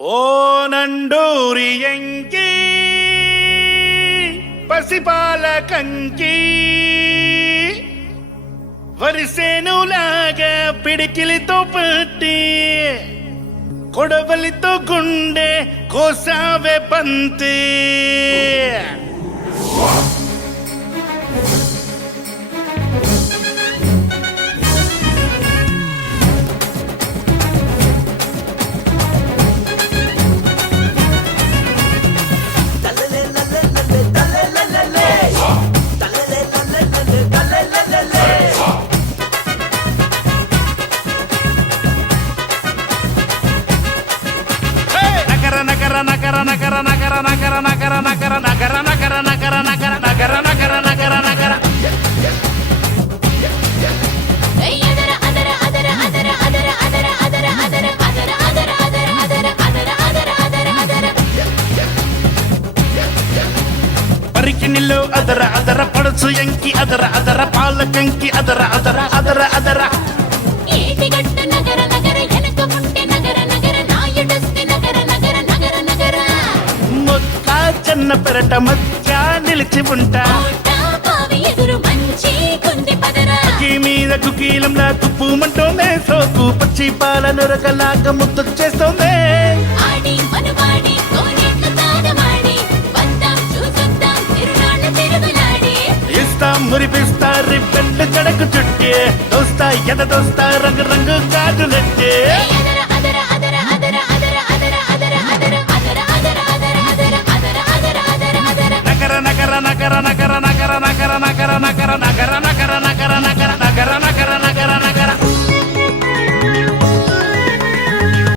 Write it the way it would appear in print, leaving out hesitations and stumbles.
ఓ నండూరి ఎంకి పసిపాల కంకి వరిసేనులాగా పిడికిలితో పట్టి కొడవలితో గుండె కోసావే బంతి నగర నగర నగర నగర నగర నగర నగర నగర నగర నగర నగర నగర నగర నగర పరికి నిల్లు అదర అదర పడుచు ఎంకి అదర అదర పాల కంకి అదర అదర అదర అదర చిన్న పెరట మధ్య నిలిచి ఉంటా మీద కుకీలంలా తుప్పుమంటోందే సోకు పచ్చి పాల నొరకలాగా ముద్దు చేస్తోందే ఇస్తా మురిపిస్తా రిబ్బెండ్ జడకు చుట్టే దోస్తా ఎద దోస్తా రంగు రంగు కాటులెట్టే